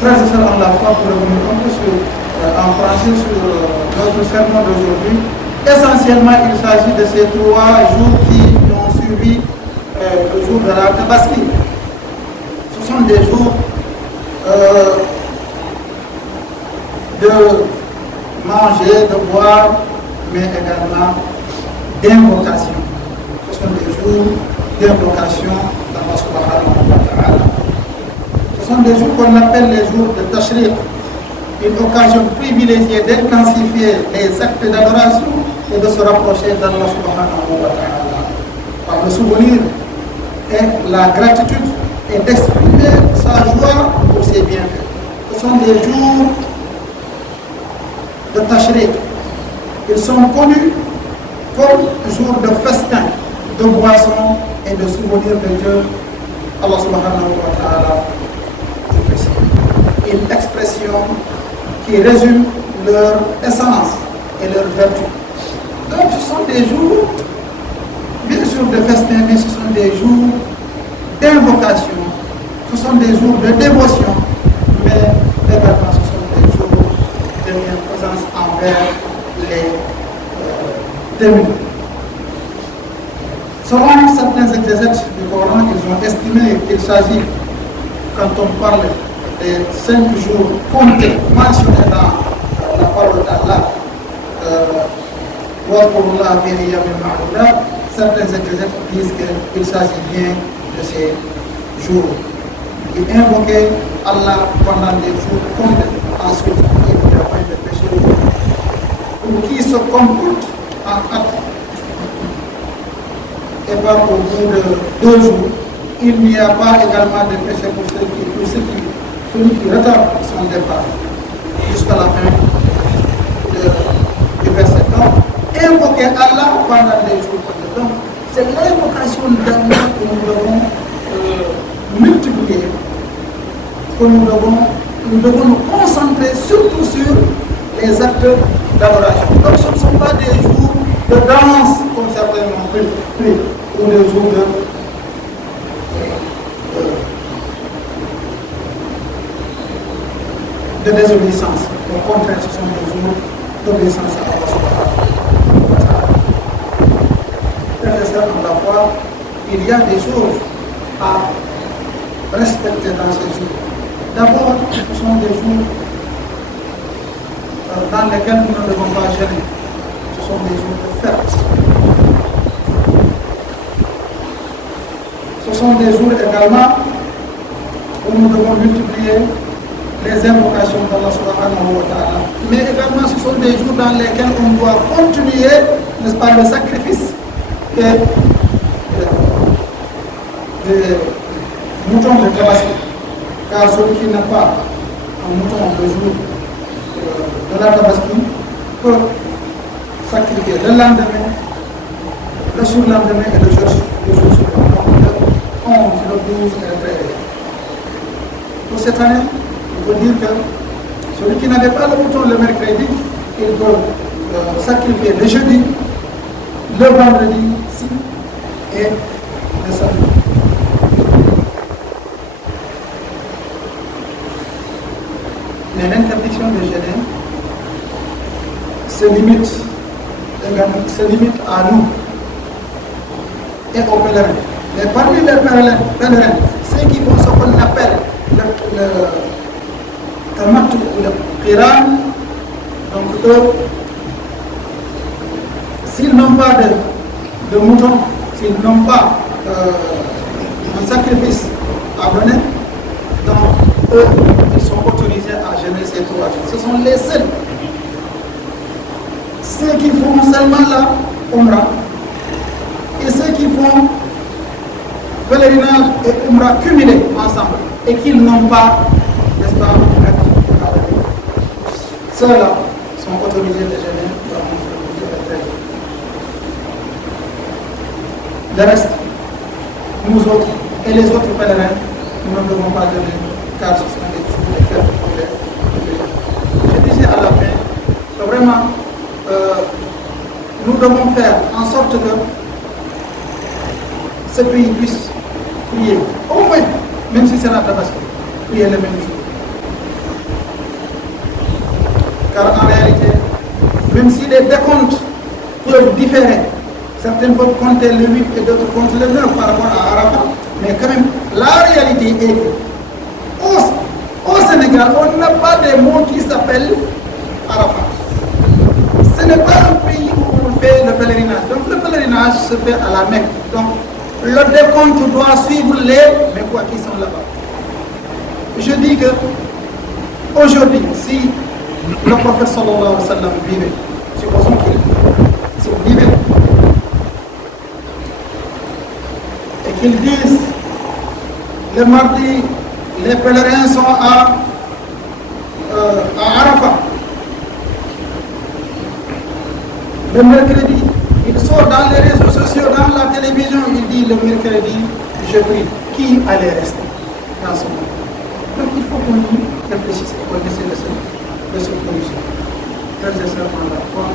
Frères et sœurs en la foi, pour revenir un peu en français sur notre sermon d'aujourd'hui, essentiellement il s'agit de ces 3 jours qui ont suivi le jour de la Tabaski. Ce sont des jours de manger, de boire, mais également d'invocation. Ce sont des jours d'invocation d'Allah subhanahu wa ta'ala. Ce sont des jours qu'on appelle les jours de Tashriq, une occasion privilégiée d'intensifier les actes d'adoration et de se rapprocher d'Allah subhanahu wa ta'ala par le souvenir et la gratitude et d'exprimer sa joie pour ses bienfaits. Ce sont des jours de Tashriq. Ils sont connus comme jours de festin, de boisson et de souvenir de Dieu, Allah subhanahu wa ta'ala. Une expression qui résume leur essence et leur vertu. Donc ce sont des jours, bien sûr de festin, mais ce sont des jours d'invocation, ce sont des jours de dévotion, mais également ce sont des jours de bienfaisance envers les démunis. Selon certains exégètes du Coran, ils ont estimé qu'il s'agit, quand on parle des 5 jours comptés, mentionnés dans la parole d'Allah, certains exégètes disent qu'il s'agit bien de ces jours. Ils invoquaient Allah pendant des jours comptés, ensuite ils prévoient de péché. Pour qui se comporte en acte et pas au bout de 2 jours, il n'y a pas également de péché pour celui qui retarde son départ jusqu'à la fin du verset. Donc, invoquer Allah pendant des jours. Donc, c'est l'invocation d'Allah que nous devons multiplier, que nous devons nous concentrer surtout sur les actes d'adoration. Donc, ce ne sont pas des jours de danse, comme certains l'ont pris, ou des jours de désobéissance. Au contraire, ce sont des jours d'obéissance à Allah subhanahu wa ta'ala. Frères et sœurs, dans la foi, il y a des choses à respecter dans ces jours. D'abord, ce sont des jours dans lesquels nous ne devons pas gêner. Ce sont des jours de fête. Ce sont des jours également où nous devons multiplier les invocations d'Allah subhanahu wa ta'ala. Mais également ce sont des jours dans lesquels on doit continuer, n'est-ce pas, le sacrifice des moutons de Tabaski. Car celui qui n'a pas un mouton le jour de la Tabaski peut sacrifier le lendemain, le surlendemain et le jour suivant. Le 11, le 12 et le 13. Pour cette année, il faut dire que celui qui n'avait pas le mouton le mercredi, il peut sacrifier le jeudi, le vendredi et le samedi. Mais l'interdiction de jeûner se limite à nous et aux pèlerins. Mais parmi les pèlerins, ceux qui font ce qu'on appelle le tamattu ou le qiran, donc eux, s'ils n'ont pas de mouton, s'ils n'ont pas un sacrifice à donner, donc eux, ils sont autorisés à jeûner ces 3 jours. Ce sont les seuls. Ceux qui font seulement la umrah et ceux qui font pèlerinage et umrah cumulés ensemble et qu'ils n'ont pas, n'est-ce pas, ceux-là sont autorisés de jeûner dans le reste, nous autres et les autres pèlerins, nous ne devons pas jeûner car ce sont des jours de fête pour les. Je disais à la fin que vraiment nous devons faire en sorte que ce pays puisse prier, au moins, même si c'est la Tabaski, prier le même jour. Car en réalité, même si les décomptes peuvent différer, certains peuvent compter le 8 et d'autres comptent le 9 par rapport à Arafat, mais quand même, la réalité est que au Sénégal, on n'a pas de mots qui s'appellent Arafat. Ce n'est pas un pays où on fait le pèlerinage. Donc le pèlerinage se fait à la Mecque. Donc le décompte doit suivre les quoi qui sont là-bas. Je dis que aujourd'hui, si le prophète sallallahu alayhi wa sallam vivait, supposons qu'il vivait, et qu'il dise le mardi, les pèlerins sont à Arafat. Le mercredi, il sort dans les réseaux sociaux, dans la télévision, il dit le mercredi, je prie. Qui allait rester dans ce monde? Donc il faut qu'on y réfléchisse et qu'on essaie de se corriger. Frères et sœurs, dans la foi,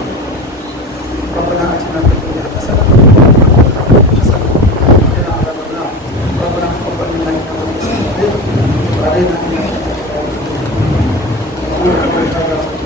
ربنا آتنا في الدنيا حسنة وفي الآخرة حسنة وقنا عذاب النار ربنا تقبل منا إنك أنت السميع العليم وعلينا إنك أنت التواب الرحيم.